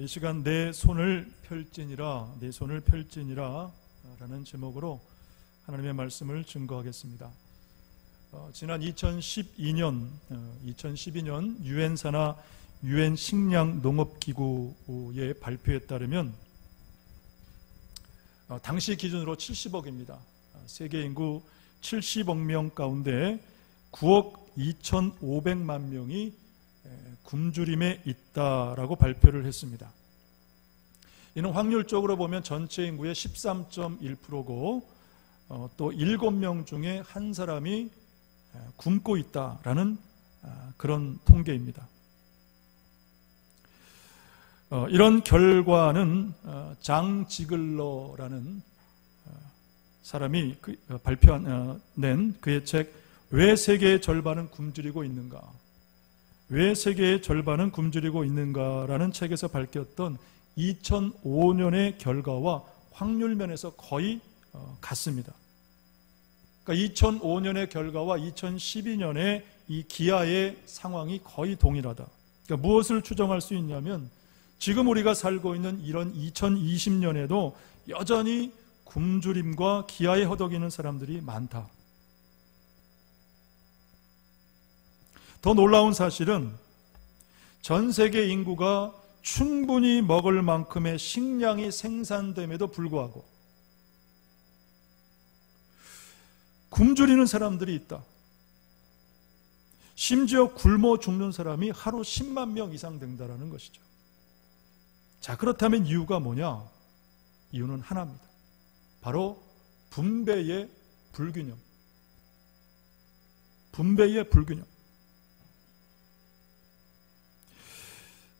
이 시간 내 손을 펼지니라, 내 손을 펼지니라 라는 제목으로 하나님의 말씀을 증거하겠습니다. 지난 2012년 유엔 산하 유엔 식량 농업기구의 발표에 따르면 당시 기준으로 70억입니다. 세계 인구 70억 명 가운데 9억 2,500만 명이 굶주림에 있다라고 발표를 했습니다. 이는 확률적으로 보면 전체 인구의 13.1%고 또 7명 중에 한 사람이 굶고 있다라는 그런 통계입니다. 이런 결과는 장 지글러라는 사람이 낸 그의 책 왜 세계의 절반은 굶주리고 있는가, 왜 세계의 절반은 굶주리고 있는가라는 책에서 밝혔던 2005년의 결과와 확률 면에서 거의 같습니다. 그러니까 2005년의 결과와 2012년의 이 기아의 상황이 거의 동일하다. 그러니까 무엇을 추정할 수 있냐면 지금 우리가 살고 있는 이런 2020년에도 여전히 굶주림과 기아에 허덕이는 사람들이 많다. 더 놀라운 사실은 전 세계 인구가 충분히 먹을 만큼의 식량이 생산됨에도 불구하고 굶주리는 사람들이 있다. 심지어 굶어 죽는 사람이 하루 10만 명 이상 된다는 것이죠. 자, 그렇다면 이유가 뭐냐? 이유는 하나입니다. 바로 분배의 불균형. 분배의 불균형.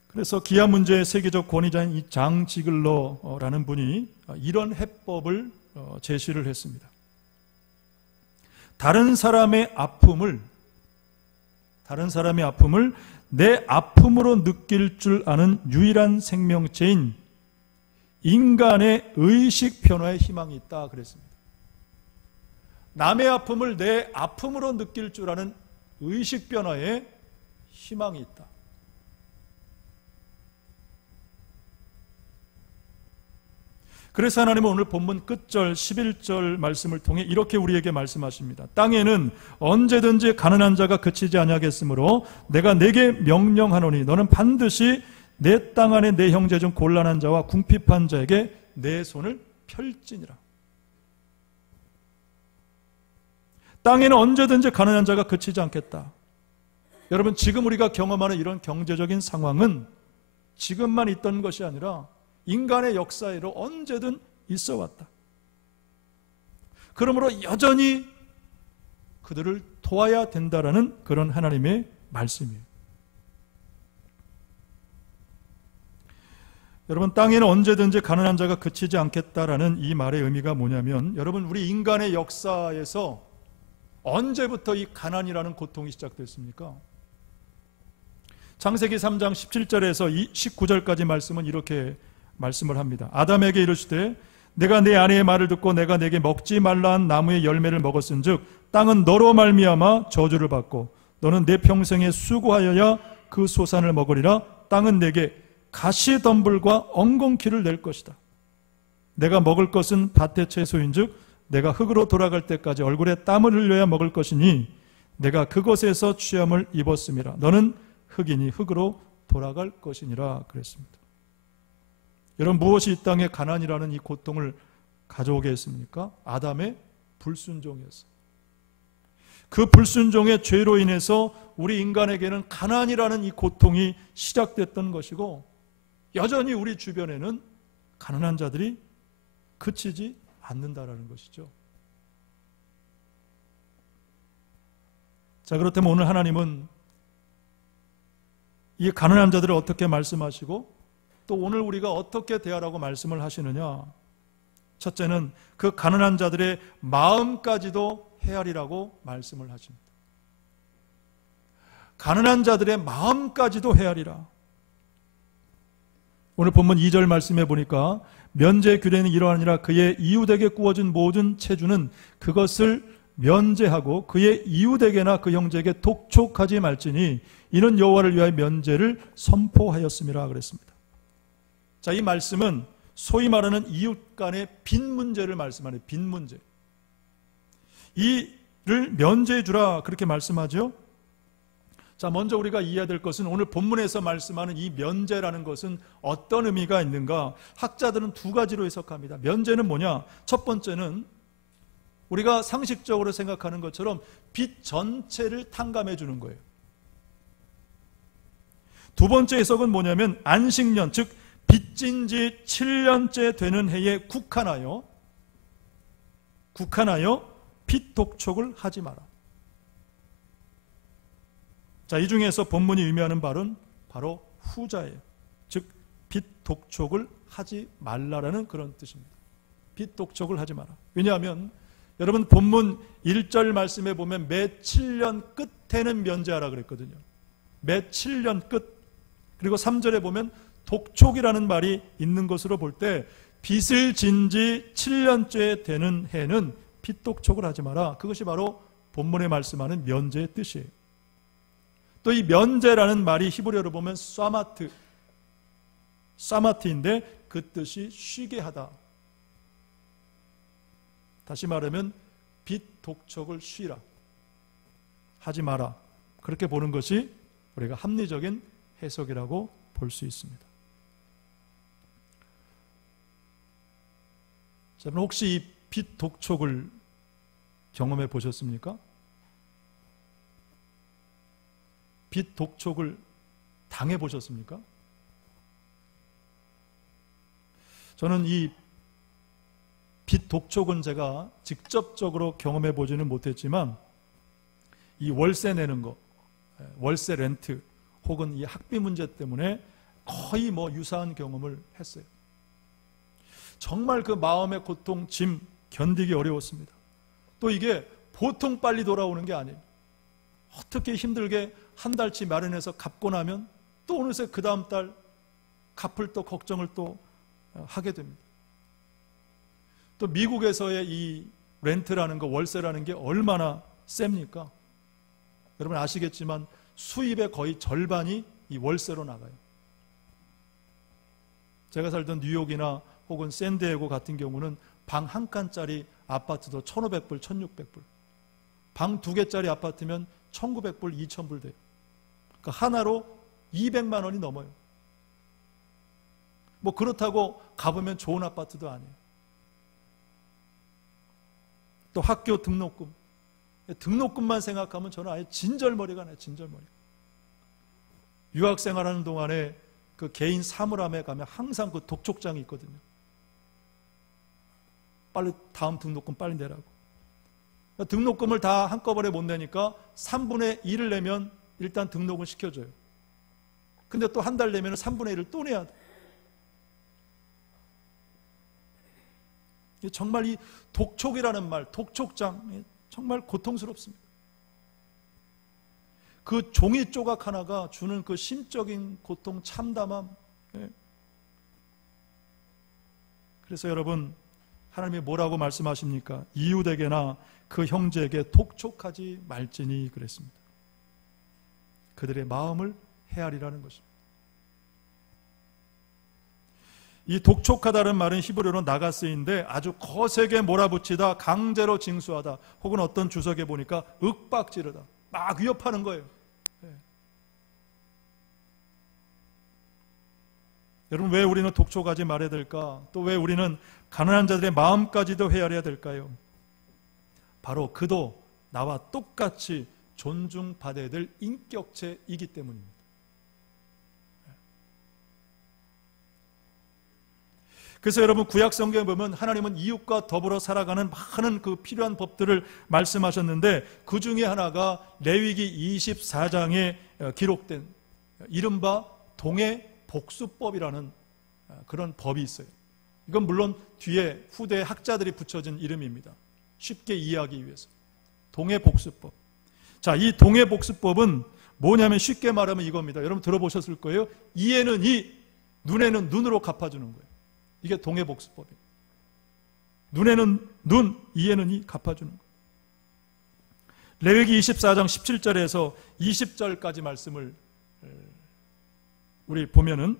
그래서 기아 문제의 세계적 권위자인 이 장 지글러라는 분이 이런 해법을 제시를 했습니다. 다른 사람의 아픔을 내 아픔으로 느낄 줄 아는 유일한 생명체인 인간의 의식 변화에 희망이 있다 그랬습니다. 남의 아픔을 내 아픔으로 느낄 줄 아는 의식 변화에 희망이 있다. 그래서 하나님은 오늘 본문 끝절 11절 말씀을 통해 이렇게 우리에게 말씀하십니다. 땅에는 언제든지 가난한 자가 그치지 아니하겠으므로 내가 네게 명령하노니 너는 반드시 내 땅 안에 내 형제 중 곤란한 자와 궁핍한 자에게 내 손을 펼지니라. 땅에는 언제든지 가난한 자가 그치지 않겠다. 여러분, 지금 우리가 경험하는 이런 경제적인 상황은 지금만 있던 것이 아니라 인간의 역사에로 언제든 있어 왔다. 그러므로 여전히 그들을 도와야 된다라는 그런 하나님의 말씀이에요. 여러분, 땅에는 언제든지 가난한 자가 그치지 않겠다라는 이 말의 의미가 뭐냐면, 여러분, 우리 인간의 역사에서 언제부터 이 가난이라는 고통이 시작됐습니까? 창세기 3장 17절에서 19절까지 말씀은 이렇게 말씀을 합니다. 아담에게 이르시되 내가 내 아내의 말을 듣고 내가 내게 먹지 말라 한 나무의 열매를 먹었은즉 땅은 너로 말미암아 저주를 받고 너는 내 평생에 수고하여야 그 소산을 먹으리라. 땅은 내게 가시덤불과 엉겅퀴를 낼 것이다. 내가 먹을 것은 밭의 채소인즉 내가 흙으로 돌아갈 때까지 얼굴에 땀을 흘려야 먹을 것이니 내가 그것에서 취함을 입었음이라. 너는 흙이니 흙으로 돌아갈 것이니라 그랬습니다. 여러분, 무엇이 이 땅에 가난이라는 이 고통을 가져오게 했습니까? 아담의 불순종이었어요. 그 불순종의 죄로 인해서 우리 인간에게는 가난이라는 이 고통이 시작됐던 것이고 여전히 우리 주변에는 가난한 자들이 그치지 않는다라는 것이죠. 자, 그렇다면 오늘 하나님은 이 가난한 자들을 어떻게 말씀하시고 또 오늘 우리가 어떻게 대하라고 말씀을 하시느냐? 첫째는 그 가난한 자들의 마음까지도 헤아리라고 말씀을 하십니다. 가난한 자들의 마음까지도 헤아리라. 오늘 본문 2절 말씀해 보니까 면제 규례는 이러하니라. 그의 이웃에게 구워준 모든 체주는 그것을 면제하고 그의 이웃에게나 그 형제에게 독촉하지 말지니 이는 여호와를 위하여 면제를 선포하였음이라 그랬습니다. 자, 이 말씀은 소위 말하는 이웃 간의 빈 문제를 말씀하는 빈 문제. 이를 면제해 주라 그렇게 말씀하죠. 자, 먼저 우리가 이해해야 될 것은 오늘 본문에서 말씀하는 이 면제라는 것은 어떤 의미가 있는가? 학자들은 두 가지로 해석합니다. 면제는 뭐냐? 첫 번째는 우리가 상식적으로 생각하는 것처럼 빚 전체를 탕감해 주는 거예요. 두 번째 해석은 뭐냐면 안식년, 즉 빚진 지 7년째 되는 해에 국한하여 빚 독촉을 하지 마라. 자, 이 중에서 본문이 의미하는 바는 바로 후자예요. 즉 빚 독촉을 하지 말라라는 그런 뜻입니다. 빚 독촉을 하지 마라. 왜냐하면 여러분 본문 1절 말씀에 보면 매 7년 끝에는 면제하라 그랬거든요. 매 7년 끝. 그리고 3절에 보면 독촉이라는 말이 있는 것으로 볼 때 빚을 진 지 7년째 되는 해는 빚 독촉을 하지 마라. 그것이 바로 본문에 말씀하는 면제의 뜻이에요. 또 이 면제라는 말이 히브리어로 보면 사마트인데 그 뜻이 쉬게 하다. 다시 말하면 빚 독촉을 쉬라. 하지 마라. 그렇게 보는 것이 우리가 합리적인 해석이라고 볼 수 있습니다. 자, 여러분 혹시 이 빚 독촉을 경험해 보셨습니까? 빚 독촉을 당해 보셨습니까? 저는 이 빚 독촉은 제가 직접적으로 경험해 보지는 못했지만 이 월세 내는 거, 월세 렌트 혹은 이 학비 문제 때문에 거의 유사한 경험을 했어요. 정말 그 마음의 고통, 짐 견디기 어려웠습니다. 또 이게 보통 빨리 돌아오는 게 아니에요. 어떻게 힘들게 한 달치 마련해서 갚고 나면 또 어느새 그 다음 달 갚을 또 걱정을 또 하게 됩니다. 또 미국에서의 이 렌트라는 거, 월세라는 게 얼마나 셉니까? 여러분 아시겠지만 수입의 거의 절반이 이 월세로 나가요. 제가 살던 뉴욕이나 혹은 샌디에고 같은 경우는 방 한 칸짜리 아파트도 1,500불, 1,600불. 방 2개짜리 아파트면 1,900불, 2,000불 돼요. 그러니까 하나로 200만 원이 넘어요. 그렇다고 가보면 좋은 아파트도 아니에요. 또 학교 등록금. 등록금만 생각하면 저는 아예 진절머리가 나요. 진절머리. 유학생활하는 동안에 그 개인 사물함에 가면 항상 그 독촉장이 있거든요. 빨리 다음 등록금 빨리 내라고. 등록금을 다 한꺼번에 못 내니까 3분의 1을 내면 일단 등록을 시켜줘요. 근데 또 한 달 내면 3분의 1을 또 내야 돼. 정말 이 독촉이라는 말, 독촉장 정말 고통스럽습니다. 그 종이 조각 하나가 주는 그 심적인 고통, 참담함. 그래서 여러분 하나님이 뭐라고 말씀하십니까? 이웃에게나 그 형제에게 독촉하지 말지니 그랬습니다. 그들의 마음을 헤아리라는 것입니다. 이 독촉하다는 말은 히브리어로 나가스인데 아주 거세게 몰아붙이다, 강제로 징수하다, 혹은 어떤 주석에 보니까 윽박지르다, 막 위협하는 거예요. 여러분 왜 우리는 독촉하지 말아야 될까? 또 왜 우리는 가난한 자들의 마음까지도 헤아려야 될까요? 바로 그도 나와 똑같이 존중받아야 될 인격체이기 때문입니다. 그래서 여러분 구약 성경에 보면 하나님은 이웃과 더불어 살아가는 많은 그 필요한 법들을 말씀하셨는데 그 중에 하나가 레위기 24장에 기록된 이른바 동해복수법이라는 그런 법이 있어요. 이건 물론 뒤에 후대 학자들이 붙여진 이름입니다. 쉽게 이해하기 위해서. 동해복수법. 자, 이 동해복수법은 뭐냐면 쉽게 말하면 이겁니다. 여러분 들어보셨을 거예요. 이에는 이, 눈에는 눈으로 갚아주는 거예요. 이게 동해복수법이에요. 눈에는 눈, 이에는 이 갚아주는 거예요. 레위기 24장 17절에서 20절까지 말씀을 우리 보면은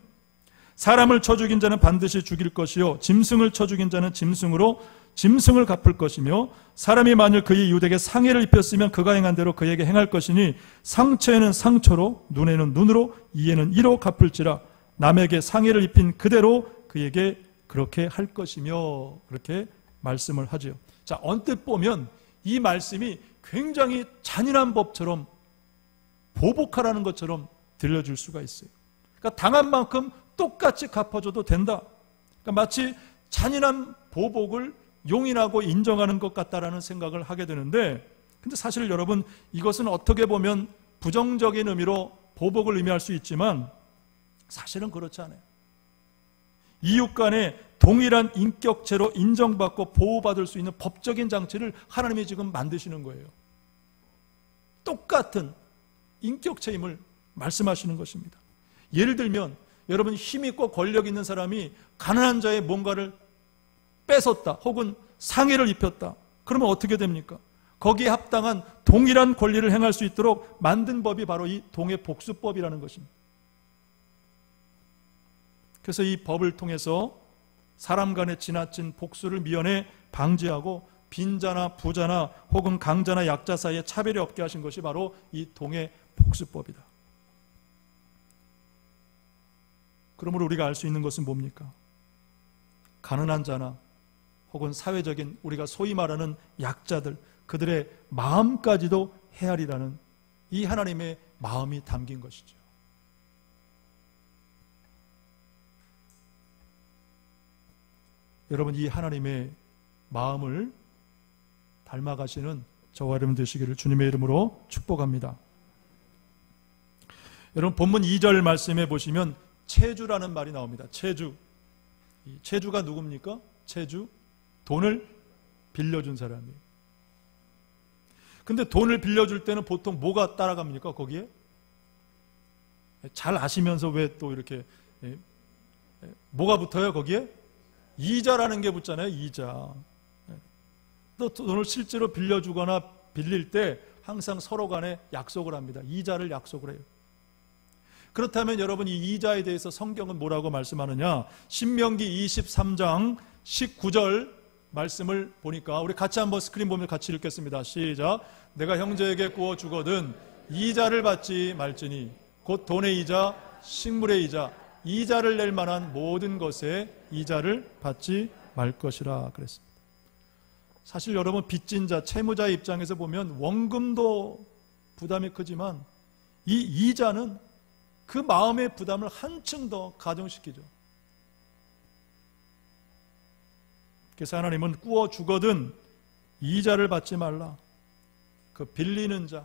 사람을 쳐 죽인 자는 반드시 죽일 것이요 짐승을 쳐 죽인 자는 짐승으로 짐승을 갚을 것이며 사람이 만일 그의 이웃에게 상해를 입혔으면 그가 행한 대로 그에게 행할 것이니 상처에는 상처로 눈에는 눈으로 이에는 이로 갚을지라 남에게 상해를 입힌 그대로 그에게 그렇게 할 것이며 그렇게 말씀을 하죠. 자, 언뜻 보면 이 말씀이 굉장히 잔인한 법처럼 보복하라는 것처럼 들려줄 수가 있어요. 그러니까 당한 만큼 똑같이 갚아줘도 된다. 그러니까 마치 잔인한 보복을 용인하고 인정하는 것 같다라는 생각을 하게 되는데, 근데 사실 여러분 이것은 어떻게 보면 부정적인 의미로 보복을 의미할 수 있지만 사실은 그렇지 않아요. 이웃 간에 동일한 인격체로 인정받고 보호받을 수 있는 법적인 장치를 하나님이 지금 만드시는 거예요. 똑같은 인격체임을 말씀하시는 것입니다. 예를 들면 여러분 힘 있고 권력 있는 사람이 가난한 자의 뭔가를 뺏었다 혹은 상해를 입혔다. 그러면 어떻게 됩니까? 거기에 합당한 동일한 권리를 행할 수 있도록 만든 법이 바로 이 동해복수법이라는 것입니다. 그래서 이 법을 통해서 사람 간의 지나친 복수를 미연에 방지하고 빈자나 부자나 혹은 강자나 약자 사이에 차별이 없게 하신 것이 바로 이 동해복수법이다. 그러므로 우리가 알 수 있는 것은 뭡니까? 가난한 자나 혹은 사회적인 우리가 소위 말하는 약자들, 그들의 마음까지도 헤아리라는 이 하나님의 마음이 담긴 것이죠. 여러분, 이 하나님의 마음을 닮아가시는 저와 여러분 되시기를 주님의 이름으로 축복합니다. 여러분, 본문 2절 말씀에 보시면 채주라는 말이 나옵니다. 채주. 이 채주가 누굽니까? 채주, 돈을 빌려준 사람이에요. 근데 돈을 빌려줄 때는 보통 뭐가 따라갑니까? 거기에? 잘 아시면서 왜 또 이렇게 뭐가 붙어요? 거기에? 이자라는 게 붙잖아요. 이자. 또 돈을 실제로 빌려주거나 빌릴 때 항상 서로 간에 약속을 합니다. 이자를 약속을 해요. 그렇다면 여러분, 이 이자에 대해서 성경은 뭐라고 말씀하느냐? 신명기 23장 19절 말씀을 보니까 우리 같이 한번 스크린 보면 같이 읽겠습니다. 시작. 내가 형제에게 구워 주거든 이자를 받지 말지니 곧 돈의 이자, 식물의 이자, 이자를 낼 만한 모든 것에 이자를 받지 말 것이라 그랬습니다. 사실 여러분, 빚진 자, 채무자의 입장에서 보면 원금도 부담이 크지만 이 이자는 그 마음의 부담을 한층 더 가중시키죠. 그래서 하나님은 구워 주거든 이자를 받지 말라. 그 빌리는 자,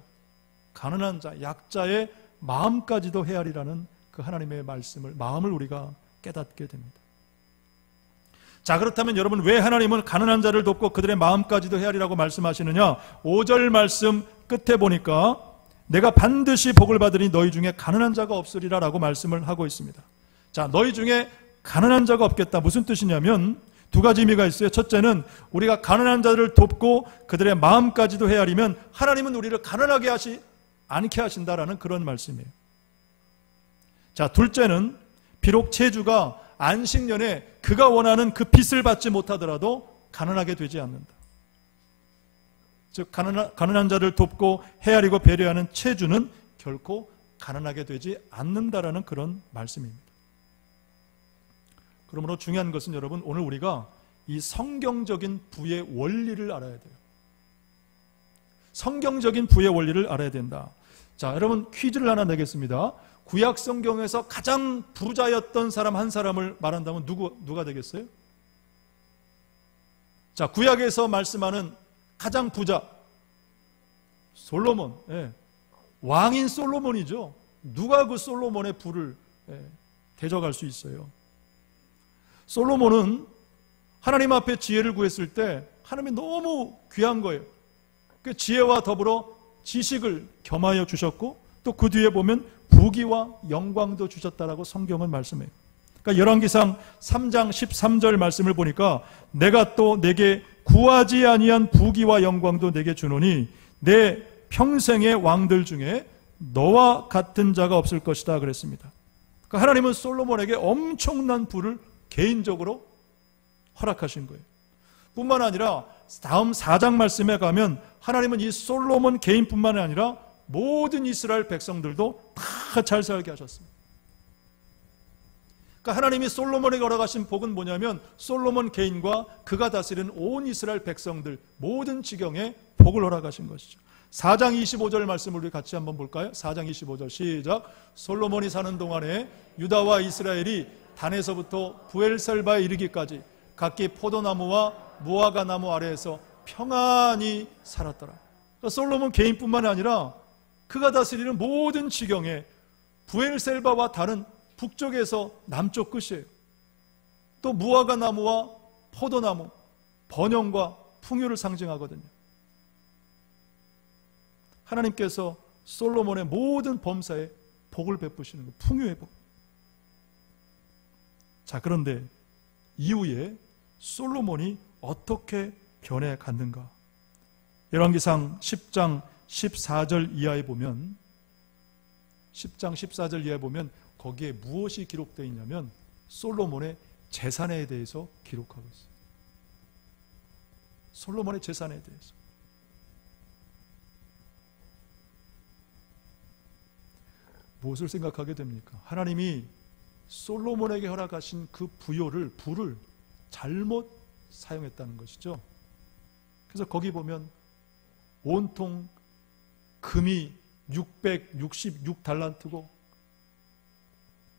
가난한 자, 약자의 마음까지도 헤아리라는 그 하나님의 마음을 우리가 깨닫게 됩니다. 자, 그렇다면 여러분, 왜 하나님은 가난한 자를 돕고 그들의 마음까지도 헤아리라고 말씀하시느냐? 5절 말씀 끝에 보니까 내가 반드시 복을 받으니 너희 중에 가난한 자가 없으리라 라고 말씀을 하고 있습니다. 자, 너희 중에 가난한 자가 없겠다. 무슨 뜻이냐면 두 가지 의미가 있어요. 첫째는 우리가 가난한 자들을 돕고 그들의 마음까지도 헤아리면 하나님은 우리를 가난하게 않게 하신다라는 그런 말씀이에요. 자, 둘째는 비록 채주가 안식년에 그가 원하는 그 빚을 받지 못하더라도 가난하게 되지 않는다. 즉 가난한 자를 돕고 헤아리고 배려하는 채주는 결코 가난하게 되지 않는다라는 그런 말씀입니다. 그러므로 중요한 것은 여러분, 오늘 우리가 이 성경적인 부의 원리를 알아야 돼요. 성경적인 부의 원리를 알아야 된다. 자, 여러분, 퀴즈를 하나 내겠습니다. 구약 성경에서 가장 부자였던 사람 한 사람을 말한다면 누가 되겠어요? 자, 구약에서 말씀하는 가장 부자 솔로몬, 왕인 솔로몬이죠. 누가 그 솔로몬의 부를 대적할 수 있어요? 솔로몬은 하나님 앞에 지혜를 구했을 때 하나님이 너무 귀한 거예요. 그 지혜와 더불어 지식을 겸하여 주셨고 또 그 뒤에 보면 부귀와 영광도 주셨다라고 성경은 말씀해요. 그러니까 열왕기상 3장 13절 말씀을 보니까 내가 또 내게 구하지 아니한 부귀와 영광도 내게 주노니 내 평생의 왕들 중에 너와 같은 자가 없을 것이다 그랬습니다. 그러니까 하나님은 솔로몬에게 엄청난 부를 개인적으로 허락하신 거예요. 뿐만 아니라 다음 4장 말씀에 가면 하나님은 이 솔로몬 개인뿐만 아니라 모든 이스라엘 백성들도 다 잘 살게 하셨습니다. 그러니까 하나님이 솔로몬에게 허락하신 복은 뭐냐면 솔로몬 개인과 그가 다스리는 온 이스라엘 백성들 모든 지경에 복을 허락하신 것이죠. 4장 25절 말씀을 우리 같이 한번 볼까요? 4장 25절 시작. 솔로몬이 사는 동안에 유다와 이스라엘이 단에서부터 부엘셀바에 이르기까지 각기 포도나무와 무화과 나무 아래에서 평안히 살았더라. 그러니까 솔로몬 개인뿐만 아니라 그가 다스리는 모든 지경에 부엘셀바와 다른 북쪽에서 남쪽 끝이에요. 또 무화과 나무와 포도나무, 번영과 풍요를 상징하거든요. 하나님께서 솔로몬의 모든 범사에 복을 베푸시는 거, 풍요의 복. 자, 그런데 이후에 솔로몬이 어떻게 변해 갔는가? 열왕기상 10장 14절 이하에 보면 10장 14절 이하에 보면 거기에 무엇이 기록되어 있냐면 솔로몬의 재산에 대해서 기록하고 있어요. 솔로몬의 재산에 대해서. 무엇을 생각하게 됩니까? 하나님이 솔로몬에게 허락하신 그 부를 잘못 사용했다는 것이죠. 그래서 거기 보면 온통 금이 666달란트고,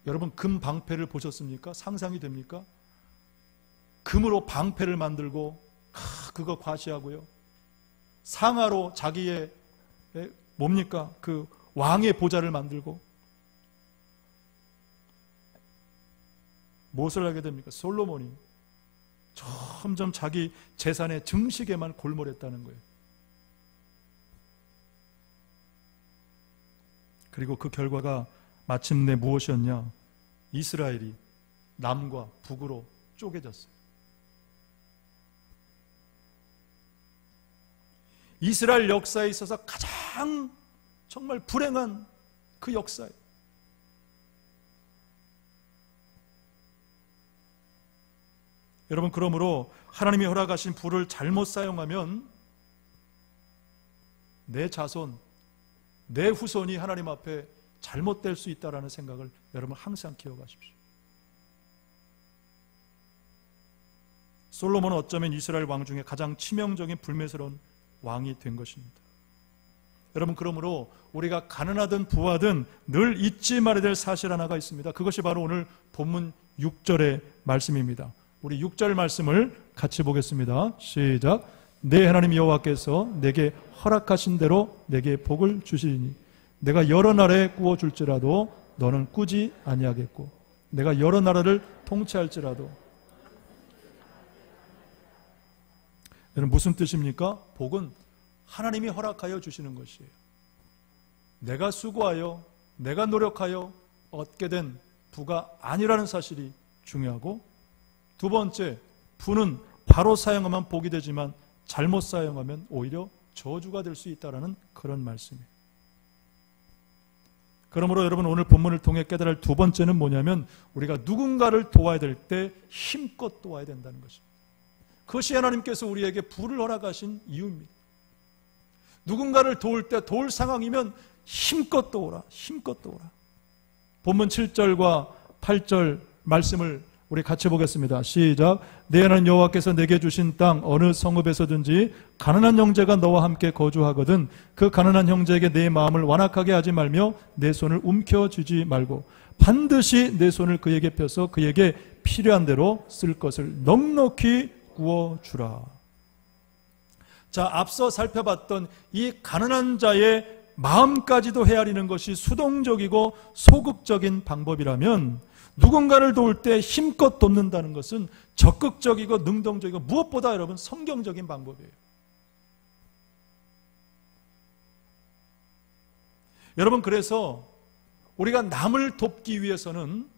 여러분 금 방패를 보셨습니까? 상상이 됩니까? 금으로 방패를 만들고 그거 과시하고요. 상아로 자기의 뭡니까? 그 왕의 보좌를 만들고, 무엇을 하게 됩니까? 솔로몬이 점점 자기 재산의 증식에만 골몰했다는 거예요. 그리고 그 결과가 마침내 무엇이었냐? 이스라엘이 남과 북으로 쪼개졌어요. 이스라엘 역사에 있어서 가장 정말 불행한 그 역사예요. 여러분, 그러므로 하나님이 허락하신 부를 잘못 사용하면 내 자손, 내 후손이 하나님 앞에 잘못될 수 있다는 생각을 여러분 항상 기억하십시오. 솔로몬은 어쩌면 이스라엘 왕 중에 가장 치명적인 불매스러운 왕이 된 것입니다. 여러분, 그러므로 우리가 가난하든 부하든 늘 잊지 말아야 될 사실 하나가 있습니다. 그것이 바로 오늘 본문 6절의 말씀입니다. 우리 6절 말씀을 같이 보겠습니다. 시작. 내 하나님 여호와께서 내게 허락하신 대로 내게 복을 주시리니 내가 여러 나라에 구워줄지라도 너는 꾸지 아니하겠고 내가 여러 나라를 통치할지라도. 여러분, 무슨 뜻입니까? 복은 하나님이 허락하여 주시는 것이에요. 내가 수고하여 내가 노력하여 얻게 된 부가 아니라는 사실이 중요하고, 두 번째, 부는 바로 사용하면 복이 되지만 잘못 사용하면 오히려 저주가 될 수 있다는 그런 말씀이에요. 그러므로 여러분, 오늘 본문을 통해 깨달을 할 두 번째는 뭐냐면 우리가 누군가를 도와야 될 때 힘껏 도와야 된다는 것입니다. 그것이 하나님께서 우리에게 부를 허락하신 이유입니다. 누군가를 도울 때 도울 상황이면 힘껏 도우라, 힘껏 도우라. 본문 7절과 8절 말씀을 우리 같이 보겠습니다. 시작. 내 하나님 여호와께서 내게 주신 땅 어느 성읍에서든지 가난한 형제가 너와 함께 거주하거든 그 가난한 형제에게 내 마음을 완악하게 하지 말며 내 손을 움켜쥐지 말고 반드시 내 손을 그에게 펴서 그에게 필요한 대로 쓸 것을 넉넉히 구워주라. 자, 앞서 살펴봤던 이 가난한 자의 마음까지도 헤아리는 것이 수동적이고 소극적인 방법이라면, 누군가를 도울 때 힘껏 돕는다는 것은 적극적이고 능동적이고 무엇보다 여러분 성경적인 방법이에요. 여러분, 그래서 우리가 남을 돕기 위해서는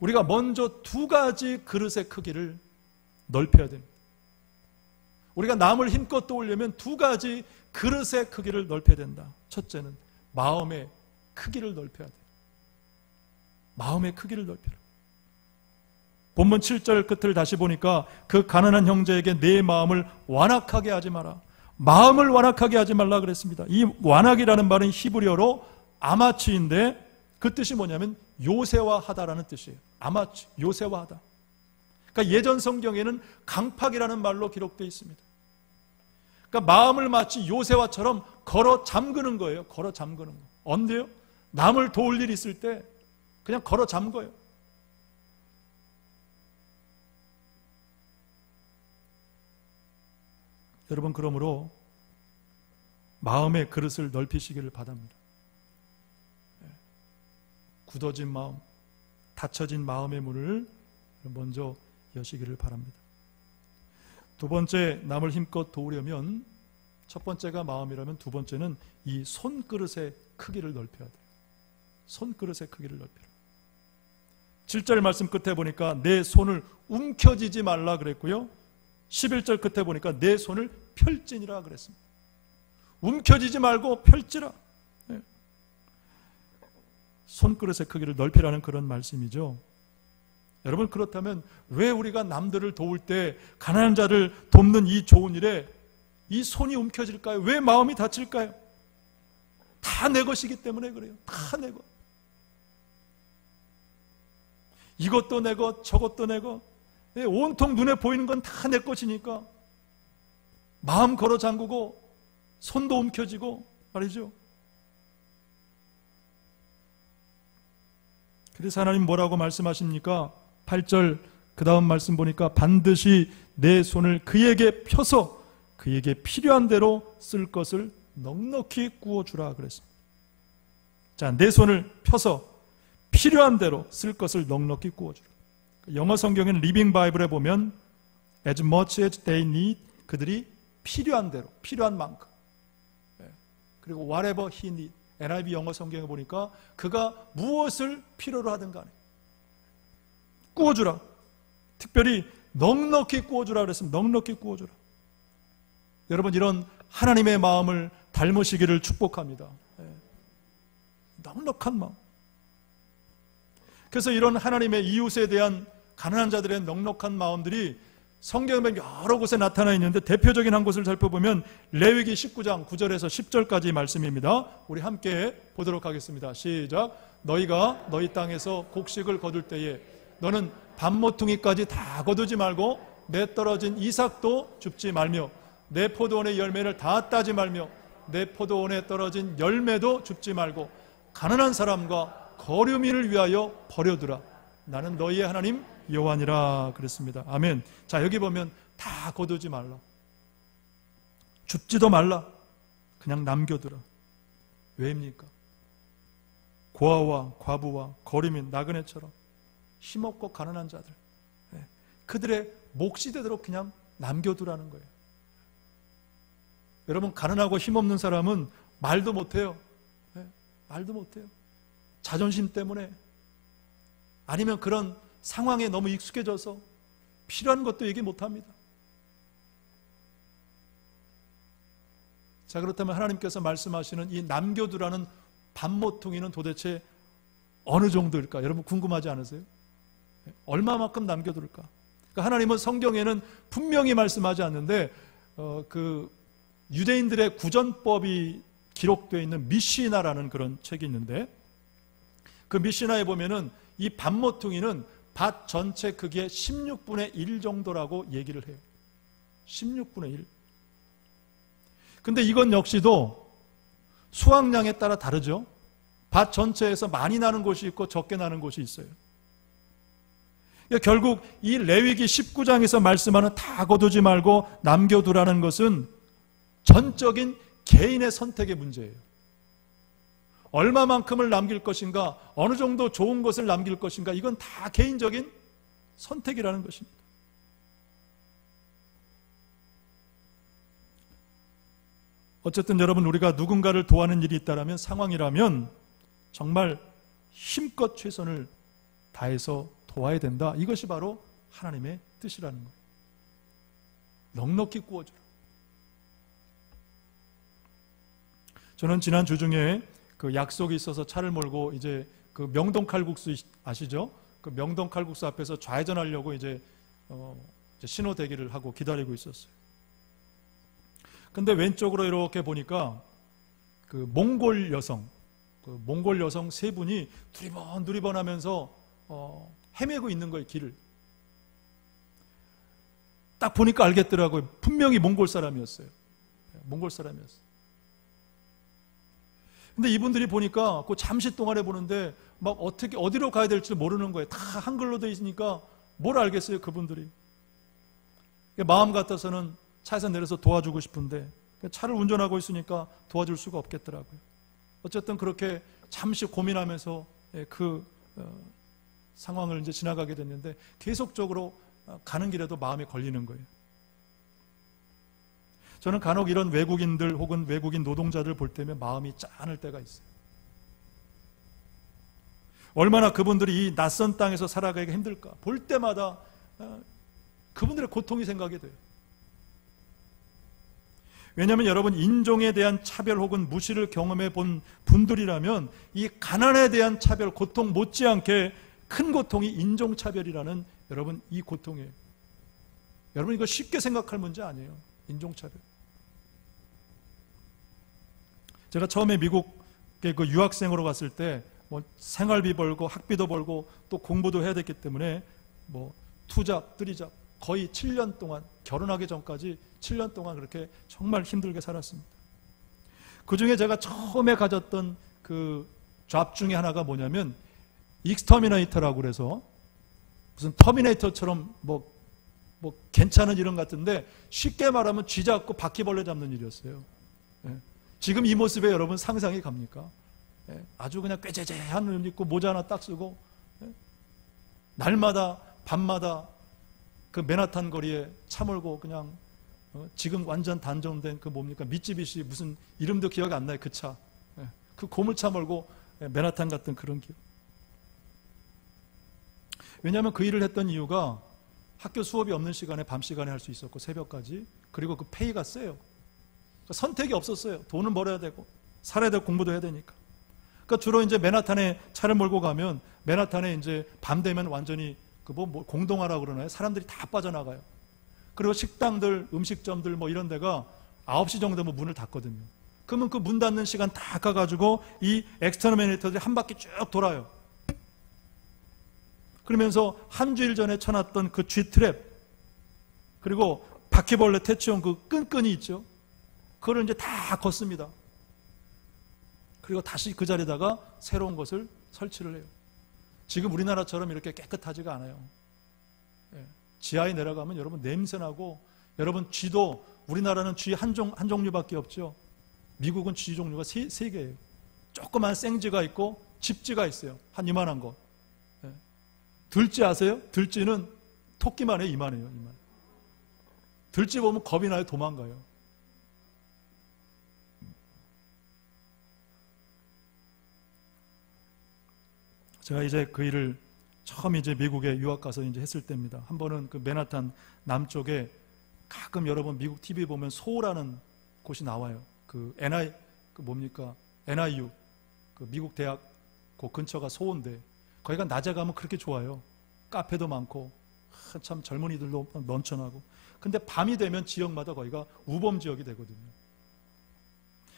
우리가 먼저 두 가지 그릇의 크기를 넓혀야 됩니다. 우리가 남을 힘껏 도우려면 두 가지 그릇의 크기를 넓혀야 된다. 첫째는 마음의 크기를 넓혀야 돼요. 마음의 크기를 넓히라. 본문 7절 끝을 다시 보니까 그 가난한 형제에게 내 마음을 완악하게 하지 마라. 마음을 완악하게 하지 말라 그랬습니다. 이 완악이라는 말은 히브리어로 아마치인데 그 뜻이 뭐냐면 요새화하다라는 뜻이에요. 아마치, 요새화하다. 그러니까 예전 성경에는 강팍이라는 말로 기록되어 있습니다. 그러니까 마음을 마치 요새화처럼 걸어 잠그는 거예요. 걸어 잠그는 거. 언제요? 남을 도울 일이 있을 때 그냥 걸어 잠궈요. 여러분, 그러므로 마음의 그릇을 넓히시기를 바랍니다. 굳어진 마음, 닫혀진 마음의 문을 먼저 여시기를 바랍니다. 두 번째, 남을 힘껏 도우려면 첫 번째가 마음이라면 두 번째는 이 손그릇의 크기를 넓혀야 돼요. 손그릇의 크기를 넓혀라. 7절 말씀 끝에 보니까 내 손을 움켜쥐지 말라 그랬고요. 11절 끝에 보니까 내 손을 펼지니라 그랬습니다. 움켜쥐지 말고 펼지라. 네. 손그릇의 크기를 넓히라는 그런 말씀이죠. 여러분, 그렇다면 왜 우리가 남들을 도울 때 가난한 자를 돕는 이 좋은 일에 이 손이 움켜질까요? 왜 마음이 다칠까요? 다 내 것이기 때문에 그래요. 다 내 것. 이것도 내 것, 저것도 내 것. 온통 눈에 보이는 건 다 내 것이니까 마음 걸어 잠그고 손도 움켜쥐고 말이죠. 그래서 하나님 뭐라고 말씀하십니까? 8절 그 다음 말씀 보니까 반드시 내 손을 그에게 펴서 그에게 필요한 대로 쓸 것을 넉넉히 구워주라 그랬습니다. 자, 내 손을 펴서 필요한 대로 쓸 것을 넉넉히 구워주라. 영어 성경에는 리빙 바이블에 보면 as much as they need, 그들이 필요한 대로, 필요한 만큼. 그리고 whatever he need, NIV 영어 성경에 보니까 그가 무엇을 필요로 하든 간에 구워주라. 특별히 넉넉히 구워주라 그랬습니다. 넉넉히 구워주라. 여러분, 이런 하나님의 마음을 닮으시기를 축복합니다. 넉넉한 마음. 그래서 이런 하나님의 이웃에 대한 가난한 자들의 넉넉한 마음들이 성경에 여러 곳에 나타나 있는데 대표적인 한 곳을 살펴보면 레위기 19장 9절에서 10절까지 말씀입니다. 우리 함께 보도록 하겠습니다. 시작. 너희가 너희 땅에서 곡식을 거둘 때에 너는 밤모퉁이까지 다 거두지 말고 내 떨어진 이삭도 줍지 말며 내 포도원의 열매를 다 따지 말며 내 포도원에 떨어진 열매도 줍지 말고 가난한 사람과 거류민을 위하여 버려두라. 나는 너희의 하나님 여호와니라 그랬습니다. 아멘. 자, 여기 보면 다 거두지 말라. 줍지도 말라. 그냥 남겨두라. 왜입니까? 고아와 과부와 거류민, 나그네처럼 힘없고 가난한 자들, 그들의 몫이 되도록 그냥 남겨두라는 거예요. 여러분, 가난하고 힘없는 사람은 말도 못해요. 말도 못해요. 자존심 때문에, 아니면 그런 상황에 너무 익숙해져서 필요한 것도 얘기 못합니다. 자, 그렇다면 하나님께서 말씀하시는 이 남겨두라는 밤모퉁이는 도대체 어느 정도일까? 여러분 궁금하지 않으세요? 얼마만큼 남겨둘까? 그러니까 하나님은 성경에는 분명히 말씀하지 않는데 그 유대인들의 구전법이 기록되어 있는 미시나라는 그런 책이 있는데, 그 미시나에 보면은 이 밤모퉁이는 밭 전체 크기의 16분의 1 정도라고 얘기를 해요. 16분의 1. 근데 이건 역시도 수확량에 따라 다르죠. 밭 전체에서 많이 나는 곳이 있고 적게 나는 곳이 있어요. 결국 이 레위기 19장에서 말씀하는 다 거두지 말고 남겨두라는 것은 전적인 개인의 선택의 문제예요. 얼마만큼을 남길 것인가, 어느 정도 좋은 것을 남길 것인가, 이건 다 개인적인 선택이라는 것입니다. 어쨌든 여러분, 우리가 누군가를 도와는 일이 있다라면, 상황이라면 정말 힘껏 최선을 다해서 도와야 된다. 이것이 바로 하나님의 뜻이라는 거예요. 넉넉히 구워주라. 저는 지난 주 중에 그 약속이 있어서 차를 몰고 이제 그 명동 칼국수 아시죠? 그 명동 칼국수 앞에서 좌회전하려고 이제 신호 대기를 하고 기다리고 있었어요. 근데 왼쪽으로 이렇게 보니까 그 몽골 여성 세 분이 두리번 하면서 헤매고 있는 거예요, 길을. 딱 보니까 알겠더라고요. 분명히 몽골 사람이었어요. 몽골 사람이었어요. 근데 이분들이 보니까 그 잠시 동안에 보는데 막 어디로 가야 될지 모르는 거예요. 다 한글로 돼 있으니까 뭘 알겠어요, 그분들이. 마음 같아서는 차에서 내려서 도와주고 싶은데 차를 운전하고 있으니까 도와줄 수가 없겠더라고요. 어쨌든 그렇게 잠시 고민하면서 그 상황을 이제 지나가게 됐는데 계속적으로 가는 길에도 마음에 걸리는 거예요. 저는 간혹 이런 외국인들 혹은 외국인 노동자들 볼 때면 마음이 짠할 때가 있어요. 얼마나 그분들이 이 낯선 땅에서 살아가기가 힘들까. 볼 때마다 그분들의 고통이 생각이 돼요. 왜냐하면 여러분, 인종에 대한 차별 혹은 무시를 경험해 본 분들이라면 이 가난에 대한 차별, 고통 못지않게 큰 고통이 인종차별이라는 여러분 이 고통이에요. 여러분 이거 쉽게 생각할 문제 아니에요. 인종차별. 제가 처음에 미국에 그 유학생으로 갔을 때 뭐 생활비 벌고 학비도 벌고 또 공부도 해야 됐기 때문에 뭐 투잡, 쓰리잡 거의 7년 동안, 결혼하기 전까지 7년 동안 그렇게 정말 힘들게 살았습니다. 그 중에 제가 처음에 가졌던 그 잡 중에 하나가 뭐냐면 익스터미네이터라고 그래서 무슨 터미네이터처럼 뭐 괜찮은 이름 같은데 쉽게 말하면 쥐 잡고 바퀴벌레 잡는 일이었어요. 지금 이 모습에 여러분 상상이 갑니까? 아주 그냥 꾀재재한 옷 입고 모자 하나 딱 쓰고 날마다 밤마다 그 맨하탄 거리에 차 몰고 그냥 지금 완전 단종된 그 뭡니까 미쯔비시 무슨 이름도 기억이 안 나요. 그 차, 그 고물차 몰고 맨하탄 같은 그런 기억. 왜냐하면 그 일을 했던 이유가 학교 수업이 없는 시간에 밤 시간에 할 수 있었고 새벽까지. 그리고 그 페이가 세요. 그러니까 선택이 없었어요. 돈은 벌어야 되고 살아야 되고 공부도 해야 되니까. 그러니까 주로 이제 맨하탄에 차를 몰고 가면 맨하탄에 이제 밤 되면 완전히 그 뭐 공동화라고 그러나요? 사람들이 다 빠져나가요. 그리고 식당들, 음식점들 뭐 이런 데가 9시 정도 되면 문을 닫거든요. 그러면 그 문 닫는 시간 다 가가지고 이 엑스터미네이터들이 한 바퀴 쭉 돌아요. 그러면서 한 주일 전에 쳐놨던 그 쥐트랩, 그리고 바퀴벌레 퇴치용 그 끈끈이 있죠. 그걸 이제 다 걷습니다. 그리고 다시 그 자리에다가 새로운 것을 설치를 해요. 지금 우리나라처럼 이렇게 깨끗하지가 않아요. 지하에 내려가면 여러분 냄새나고, 여러분 쥐도 우리나라는 쥐 한 종류밖에 없죠. 미국은 쥐 종류가 세 개예요. 조그만 생쥐가 있고 집쥐가 있어요. 한 이만한 거. 들쥐 아세요? 들쥐는 토끼만 해요. 이만해요. 이만. 들쥐 보면 겁이 나요. 도망가요. 제가 이제 그 일을 처음 이제 미국에 유학 가서 이제 했을 때입니다. 한 번은 그 맨하탄 남쪽에 가끔 여러분 미국 TV 보면 소라는 곳이 나와요. 그 NIU 그 미국 대학 그 근처가 소인데 거기가 낮에 가면 그렇게 좋아요. 카페도 많고 참 젊은이들도 넘쳐나고. 근데 밤이 되면 지역마다 거기가 우범 지역이 되거든요.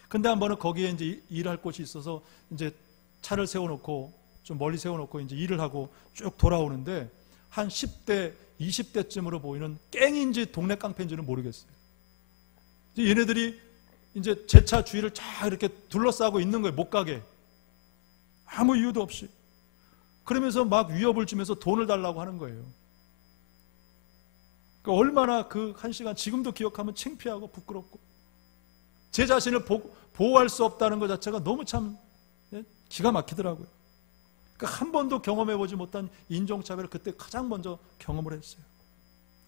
근데 한 번은 거기에 이제 일할 곳이 있어서 이제 차를 세워놓고 좀 멀리 세워놓고 이제 일을 하고 쭉 돌아오는데 한 10대, 20대쯤으로 보이는 갱인지 동네 깡패인지는 모르겠어요. 얘네들이 이제 제 차 주위를 쫙 이렇게 둘러싸고 있는 거예요. 못 가게. 아무 이유도 없이. 그러면서 막 위협을 주면서 돈을 달라고 하는 거예요. 그러니까 얼마나 그 한 시간 지금도 기억하면 창피하고 부끄럽고 제 자신을 보호할 수 없다는 것 자체가 너무 참 기가 막히더라고요. 그러니까 한 번도 경험해보지 못한 인종차별을 그때 가장 먼저 경험을 했어요.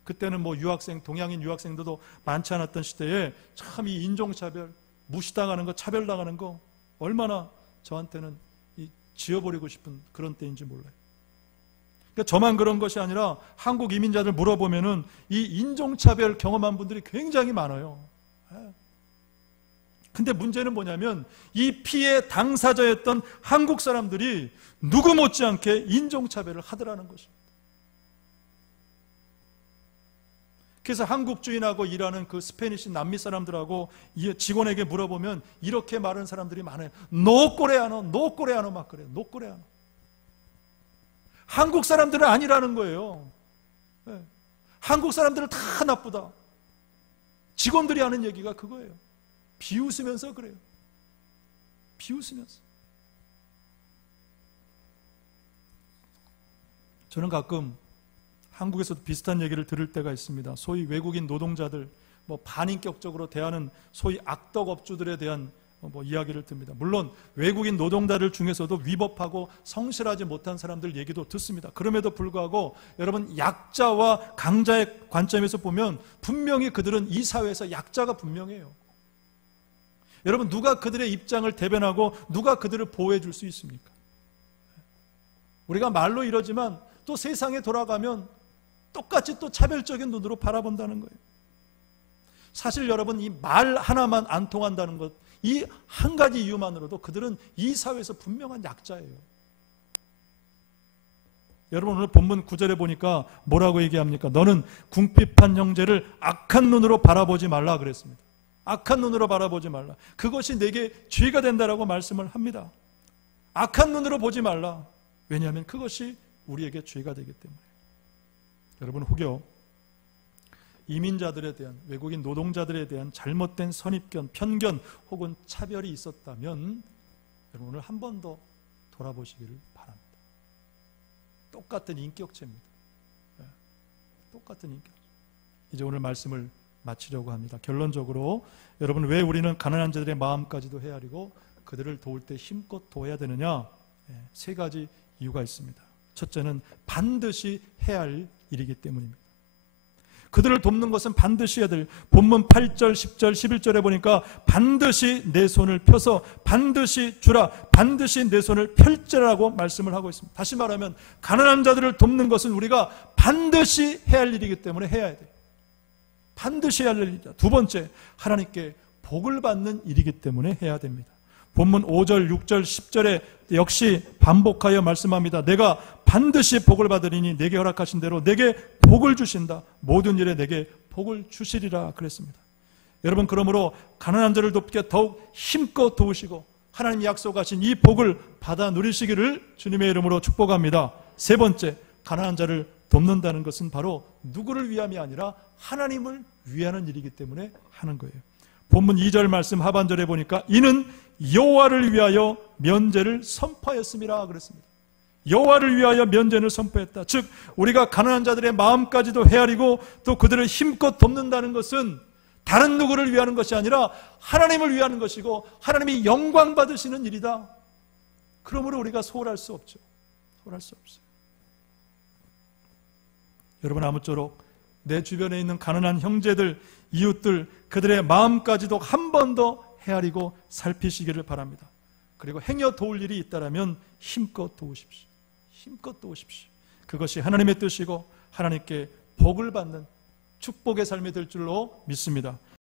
그때는 뭐 동양인 유학생들도 많지 않았던 시대에 참 이 인종차별, 무시당하는 거, 차별당하는 거 얼마나 저한테는 지워버리고 싶은 그런 때인지 몰라요. 그러니까 저만 그런 것이 아니라 한국 이민자들 물어보면은 이 인종차별 경험한 분들이 굉장히 많아요. 근데 문제는 뭐냐면 이 피해 당사자였던 한국 사람들이 누구 못지않게 인종차별을 하더라는 것입니다. 그래서 한국 주인하고 일하는 그 스페니시 남미 사람들하고 직원에게 물어보면 이렇게 말하는 사람들이 많아요. 노 코레아노, 노 코레아노 막 그래요. 노 코레아노. 한국 사람들은 아니라는 거예요. 네. 한국 사람들은 다 나쁘다. 직원들이 하는 얘기가 그거예요. 비웃으면서 그래요. 비웃으면서. 저는 가끔 한국에서도 비슷한 얘기를 들을 때가 있습니다. 소위 외국인 노동자들, 반인격적으로 대하는 소위 악덕업주들에 대한 이야기를 듭니다. 물론 외국인 노동자들 중에서도 위법하고 성실하지 못한 사람들 얘기도 듣습니다. 그럼에도 불구하고 여러분, 약자와 강자의 관점에서 보면 분명히 그들은 이 사회에서 약자가 분명해요. 여러분, 누가 그들의 입장을 대변하고 누가 그들을 보호해 줄 수 있습니까? 우리가 말로 이러지만 또 세상에 돌아가면 똑같이 또 차별적인 눈으로 바라본다는 거예요. 사실 여러분, 이 말 하나만 안 통한다는 것, 이 한 가지 이유만으로도 그들은 이 사회에서 분명한 약자예요. 여러분, 오늘 본문 9절에 보니까 뭐라고 얘기합니까? 너는 궁핍한 형제를 악한 눈으로 바라보지 말라 그랬습니다. 악한 눈으로 바라보지 말라. 그것이 내게 죄가 된다라고 말씀을 합니다. 악한 눈으로 보지 말라. 왜냐하면 그것이 우리에게 죄가 되기 때문에. 여러분, 혹여 이민자들에 대한, 외국인 노동자들에 대한 잘못된 선입견, 편견 혹은 차별이 있었다면 여러분, 오늘 한 번 더 돌아보시기를 바랍니다. 똑같은 인격체입니다. 똑같은 인격체. 이제 오늘 말씀을 마치려고 합니다. 결론적으로 여러분, 왜 우리는 가난한 자들의 마음까지도 헤아리고 그들을 도울 때 힘껏 도와야 되느냐? 세 가지 이유가 있습니다. 첫째는 반드시 해야 할 일이기 때문입니다. 그들을 돕는 것은 반드시 해야 될, 본문 8절, 10절, 11절에 보니까 반드시 내 손을 펴서 반드시 주라, 반드시 내 손을 펼치라고 말씀을 하고 있습니다. 다시 말하면 가난한 자들을 돕는 것은 우리가 반드시 해야 할 일이기 때문에 해야 돼요. 반드시 해야 할 일이다. 두 번째, 하나님께 복을 받는 일이기 때문에 해야 됩니다. 본문 5절, 6절, 10절에 역시 반복하여 말씀합니다. 내가 반드시 복을 받으리니 내게 허락하신 대로 내게 복을 주신다. 모든 일에 내게 복을 주시리라 그랬습니다. 여러분, 그러므로 가난한 자를 돕게 더욱 힘껏 도우시고 하나님이 약속하신 이 복을 받아 누리시기를 주님의 이름으로 축복합니다. 세 번째, 가난한 자를 돕는다는 것은 바로 누구를 위함이 아니라 하나님을 위하는 일이기 때문에 하는 거예요. 본문 2절 말씀 하반절에 보니까 이는 여호와를 위하여 면제를 선포하였음이라 그랬습니다. 여호와를 위하여 면제를 선포했다. 즉 우리가 가난한 자들의 마음까지도 헤아리고 또 그들을 힘껏 돕는다는 것은 다른 누구를 위하는 것이 아니라 하나님을 위하는 것이고 하나님이 영광 받으시는 일이다. 그러므로 우리가 소홀할 수 없죠. 소홀할 수 없어요. 여러분, 아무쪼록 내 주변에 있는 가난한 형제들, 이웃들, 그들의 마음까지도 한 번 더 헤아리고 살피시기를 바랍니다. 그리고 행여 도울 일이 있다면 힘껏 도우십시오. 힘껏 도우십시오. 그것이 하나님의 뜻이고 하나님께 복을 받는 축복의 삶이 될 줄로 믿습니다.